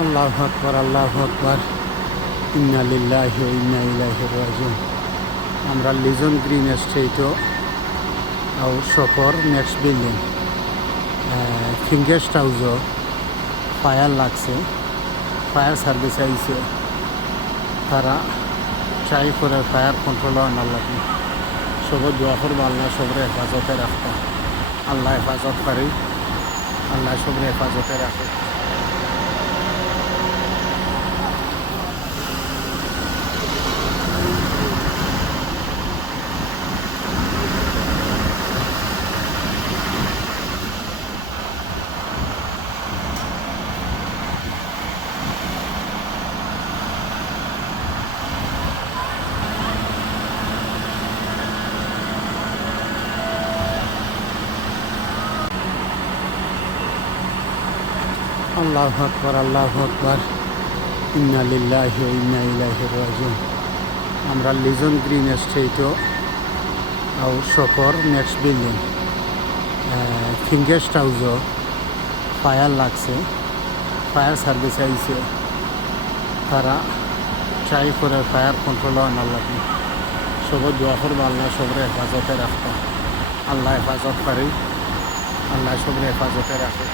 আল্লাহু আকবার, আল্লাহু আকবার। ইন্না লিল্লাহি ওয়া ইন্না ইলাইহি রাজিউন। আমরা লিজন গ্রিন এস্টেটও আর শপর নেক্সট বিল্ডিং ফিঙ্গেস্ট হাউসও ফায়ার লাগছে। ফায়ার সার্ভিস আইছে, তারা ট্রাই করে ফায়ার কন্ট্রোল আনার লাগে। সবাই দোয়া করবো আল্লাহ সবরে হেফাজতে রাখতো। আল্লাহ হেফাজত পারি, আল্লাহ সবরে হেফাজতে রাখে। আল্লাহু আকবার, আল্লাহু আকবার। ইন্না লিল্লাহি ওয়া ইন্না ইলাইহি রাজিউন। আমরা লিজন গ্রিন এস্টেটও আর শপর নেক্সট বিল্ডিং ফিঙ্গেস্ট হাউসও ফায়ার লাগছে। ফায়ার সার্ভিস আইছে, তারা ট্রাই করে ফায়ার কন্ট্রোল আনার লাগে। সবাই দোয়া করবো আল্লাহ সবরে হেফাজতে রাখতো। আল্লাহ হেফাজত পারি, আল্লাহ সবরে হেফাজতে রাখে।